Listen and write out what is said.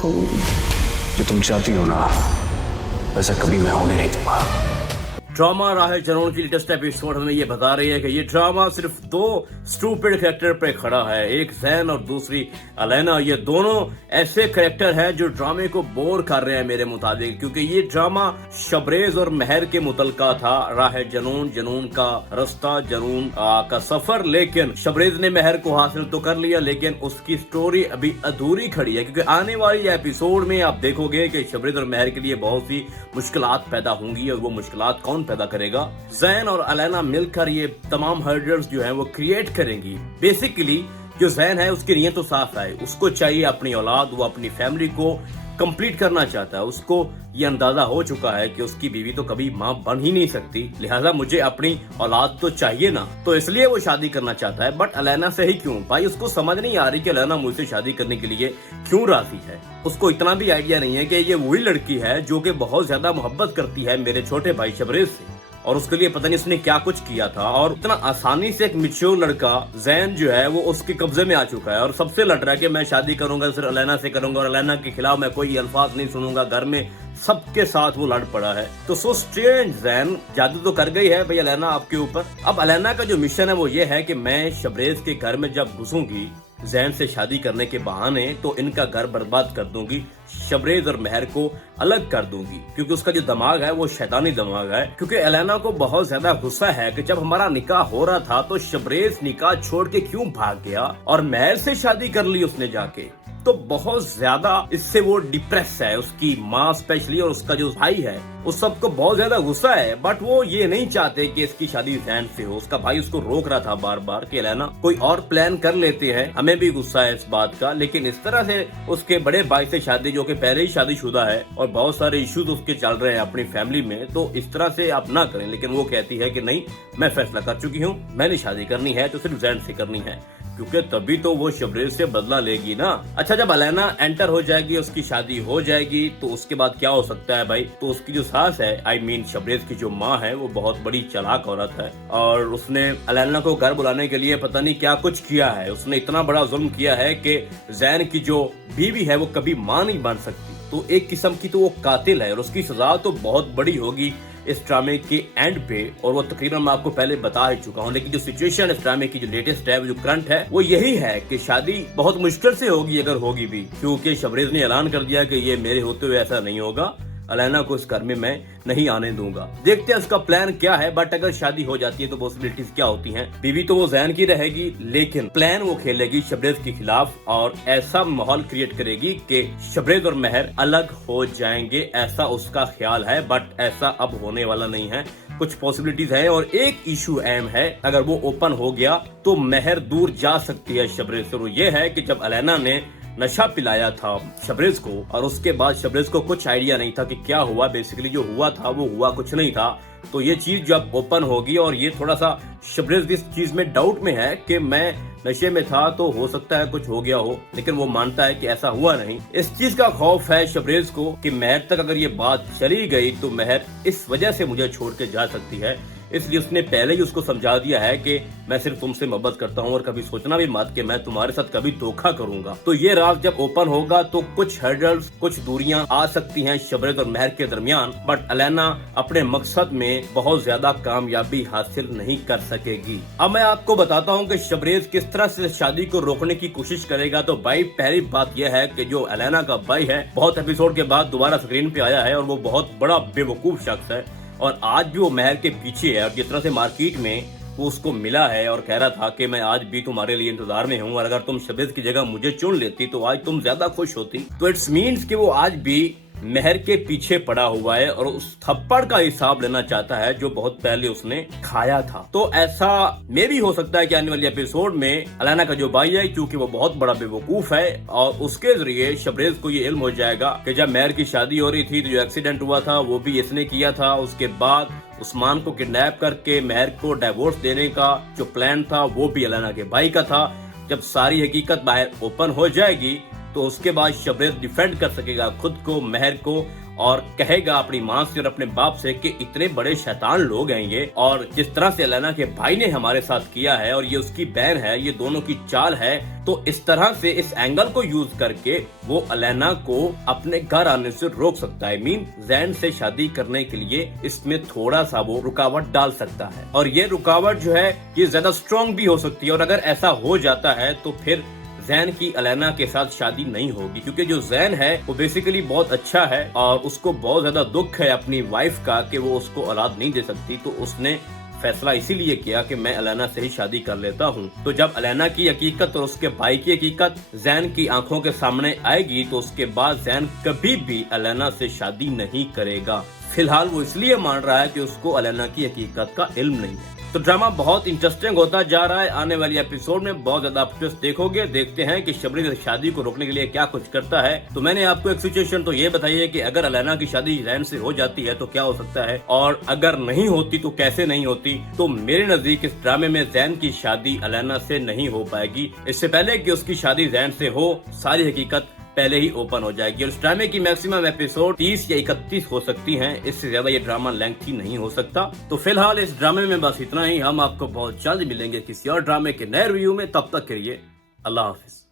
छोड़ूंगी। जो तुम चाहती हो ना, वैसा कभी मैं होने नहीं दूंगा। ड्रामा राह जनून की लेटेस्ट एपिसोड हमें ये बता रही है कि ये ड्रामा सिर्फ दो स्टूपिड कैरेक्टर पे खड़ा है, एक जैन और दूसरी अलेना। ये दोनों ऐसे कैरेक्टर हैं जो ड्रामे को बोर कर रहे हैं मेरे मुताबिक, क्योंकि ये ड्रामा शबरेज और महर के मुतलका था। राह जनून, जनून का रास्ता, जनून का सफर। लेकिन शबरेज ने महर को हासिल तो कर लिया, लेकिन उसकी स्टोरी अभी अधूरी खड़ी है, क्योंकि आने वाली एपिसोड में आप देखोगे कि शबरेज और महर के लिए बहुत सी मुश्किलात पैदा होंगी, और वो मुश्किलात कौन पैदा करेगा? जैन और अलेना मिलकर ये तमाम हर्डल्स जो हैं वो क्रिएट करेंगी। बेसिकली जो जैन है उसकी नीयत तो साफ है, उसको चाहिए अपनी औलाद, वो अपनी फैमिली को कंप्लीट करना चाहता है। उसको ये अंदाजा हो चुका है कि उसकी बीवी तो कभी मां बन ही नहीं सकती, लिहाजा मुझे अपनी औलाद तो चाहिए ना, तो इसलिए वो शादी करना चाहता है। बट अलेना से ही क्यों भाई? उसको समझ नहीं आ रही कि अलेना मुझसे शादी करने के लिए क्यों राजी है। उसको इतना भी आइडिया नहीं है कि ये वही लड़की है जो कि बहुत ज्यादा मोहब्बत करती है मेरे छोटे भाई शबरेज से, और उसके लिए पता नहीं उसने क्या कुछ किया था, और इतना आसानी से एक मैच्योर लड़का जैन जो है वो उसके कब्जे में आ चुका है, और सबसे लड़ रहा है कि मैं शादी करूंगा सिर्फ अलेना से करूंगा, और अलेना के खिलाफ मैं कोई अल्फाज नहीं सुनूंगा। घर में सबके साथ वो लड़ पड़ा है। तो सो स्ट्रेंज, जैन जादू तो कर गई है भाई अलेना आपके ऊपर। अब अलेना का जो मिशन है वो ये है कि मैं शबरेज के घर में जब घुसूंगी जैन से शादी करने के बहाने, तो इनका घर बर्बाद कर दूंगी, शबरेज और महर को अलग कर दूंगी, क्योंकि उसका जो दिमाग है वो शैतानी दिमाग है। क्योंकि अलेना को बहुत ज्यादा गुस्सा है कि जब हमारा निकाह हो रहा था तो शबरेज निकाह छोड़ के क्यों भाग गया और महर से शादी कर ली उसने जाके। तो बहुत ज्यादा इससे वो डिप्रेस है, उसकी माँ स्पेशली और उसका जो भाई है उस सबको बहुत ज्यादा गुस्सा है। बट वो ये नहीं चाहते कि इसकी शादी जैन से हो। उसका भाई उसको रोक रहा था बार बार कि अलेना कोई और प्लान कर लेते हैं, हमें भी गुस्सा है इस बात का, लेकिन इस तरह से उसके बड़े भाई से शादी, जो कि पहले ही शादीशुदा है और बहुत सारे इश्यूज उसके चल रहे हैं अपनी फैमिली में, तो इस तरह से आप ना करें। लेकिन वो कहती है कि नहीं, मैं फैसला कर चुकी हूँ, मैंने शादी करनी है तो सिर्फ जैन से करनी है, क्योंकि तभी तो वो शबरेज से बदला लेगी ना। अच्छा, जब अलेना एंटर हो जाएगी, उसकी शादी हो जाएगी, तो उसके बाद क्या हो सकता है भाई? तो उसकी जो सास है, आई मीन शबरेज की जो माँ है, वो बहुत बड़ी चालाक औरत है, और उसने अलेना को घर बुलाने के लिए पता नहीं क्या कुछ किया है। उसने इतना बड़ा जुल्म किया है कि जैन की जो बीवी है वो कभी माँ नहीं बन सकती। तो एक किस्म की तो वो कातिल है, और उसकी सजा तो बहुत बड़ी होगी इस ड्रामे के एंड पे, और वो तकरीबन मैं आपको पहले बता ही चुका हूँ। लेकिन जो सिचुएशन इस ड्रामे की जो लेटेस्ट है, जो करंट है, वो यही है कि शादी बहुत मुश्किल से होगी, अगर होगी भी, क्योंकि शबरेज ने ऐलान कर दिया कि ये मेरे होते हुए ऐसा नहीं होगा, अलेना को इस घर में मैं नहीं आने दूंगा। देखते हैं उसका प्लान क्या है। बट अगर शादी हो जाती है तो पॉसिबिलिटीज क्या होती हैं? बीवी तो वो जैन की रहेगी, लेकिन प्लान वो खेलेगी शबरेज के खिलाफ, और ऐसा माहौल क्रिएट करेगी कि शबरेज और महर अलग हो जाएंगे, ऐसा उसका ख्याल है। बट ऐसा अब होने वाला नहीं है, कुछ पॉसिबिलिटीज है, और एक इशू अहम है, अगर वो ओपन हो गया तो महर दूर जा सकती है शबरेज से। वो ये है कि जब अलेना ने नशा पिलाया था शबरेज को, और उसके बाद शबरेज को कुछ आइडिया नहीं था कि क्या हुआ, बेसिकली जो हुआ था वो हुआ कुछ नहीं था। तो ये चीज जब ओपन होगी, और ये थोड़ा सा शबरेज इस चीज में डाउट में है कि मैं नशे में था तो हो सकता है कुछ हो गया हो, लेकिन वो मानता है कि ऐसा हुआ नहीं। इस चीज का खौफ है शबरेज को कि महर तक अगर ये बात चली गई तो महर इस वजह से मुझे छोड़ के जा सकती है, इसलिए उसने पहले ही उसको समझा दिया है कि मैं सिर्फ तुमसे मोहब्बत करता हूँ, और कभी सोचना भी मत कि मैं तुम्हारे साथ कभी धोखा करूंगा। तो ये राज जब ओपन होगा तो कुछ हर्डल्स, कुछ दूरियां आ सकती हैं शबरेज और महर के दरमियान, बट अलेना अपने मकसद में बहुत ज्यादा कामयाबी हासिल नहीं कर सकेगी। अब मैं आपको बताता हूँ कि शबरेज किस तरह से शादी को रोकने की कोशिश करेगा। तो भाई पहली बात यह है कि जो अलेना का भाई है, बहुत एपिसोड के बाद दोबारा स्क्रीन पे आया है, और वो बहुत बड़ा बेवकूफ शख्स है, और आज भी वो महर के पीछे है। और जिस तरह से मार्केट में वो उसको मिला है और कह रहा था कि मैं आज भी तुम्हारे लिए इंतजार में हूँ, और अगर तुम शबरेज की जगह मुझे चुन लेती तो आज तुम ज्यादा खुश होती। तो इट्स मीन्स कि वो आज भी महर के पीछे पड़ा हुआ है, और उस थप्पड़ का हिसाब लेना चाहता है जो बहुत पहले उसने खाया था। तो ऐसा मे भी हो सकता है कि आने वाले एपिसोड में अलेना का जो भाई है, क्योंकि वो बहुत बड़ा बेवकूफ है, और उसके जरिए शबरेज को ये इल्म हो जाएगा कि जब महर की शादी हो रही थी तो जो एक्सीडेंट हुआ था वो भी इसने किया था। उसके बाद उस्मान को किडनैप करके महर को डाइवोर्स देने का जो प्लान था वो भी अलेना के भाई का था। जब सारी हकीकत बाहर ओपन हो जाएगी तो उसके बाद शबरीर डिफेंड कर सकेगा खुद को, महर को, और कहेगा अपनी माँ से और अपने बाप से कि इतने बड़े शैतान लोग हैं ये, और जिस तरह से अलेना के भाई ने हमारे साथ किया है और ये उसकी बहन है, ये दोनों की चाल है। तो इस तरह से इस एंगल को यूज करके वो अलेना को अपने घर आने से रोक सकता है। मीन जैन से शादी करने के लिए इसमें थोड़ा सा वो रुकावट डाल सकता है, और ये रुकावट जो है ये ज्यादा स्ट्रॉन्ग भी हो सकती है। और अगर ऐसा हो जाता है तो फिर जैन की अलेना के साथ शादी नहीं होगी, क्योंकि जो जैन है वो बेसिकली बहुत अच्छा है और उसको बहुत ज्यादा दुख है अपनी वाइफ का कि वो उसको औलाद नहीं दे सकती। तो उसने फैसला इसीलिए किया कि मैं अलेना से ही शादी कर लेता हूँ। तो जब अलेना की हकीकत और उसके भाई की हकीकत जैन की आंखों के सामने आएगी तो उसके बाद जैन कभी भी अलेना से शादी नहीं करेगा। फिलहाल वो इसलिए मान रहा है कि उसको अलेना की हकीकत का इल्म नहीं है। तो ड्रामा बहुत इंटरेस्टिंग होता जा रहा है। आने वाली एपिसोड में बहुत ज्यादा ट्विस्ट देखोगे। देखते हैं कि शबरीर शादी को रोकने के लिए क्या कुछ करता है। तो मैंने आपको एक सिचुएशन तो ये बताई है कि अगर अलेना की शादी जैन से हो जाती है तो क्या हो सकता है, और अगर नहीं होती तो कैसे नहीं होती। तो मेरे नजदीक इस ड्रामे में जैन की शादी अलेना से नहीं हो पाएगी। इससे पहले कि उसकी शादी जैन से हो, सारी हकीकत पहले ही ओपन हो जाएगी। और इस ड्रामे की मैक्सिमम एपिसोड 30 या 31 हो सकती हैं, इससे ज्यादा ये ड्रामा लेंथी नहीं हो सकता। तो फिलहाल इस ड्रामे में बस इतना ही। हम आपको बहुत जल्द मिलेंगे किसी और ड्रामे के नए रिव्यू में। तब तक के लिए अल्लाह हाफिज।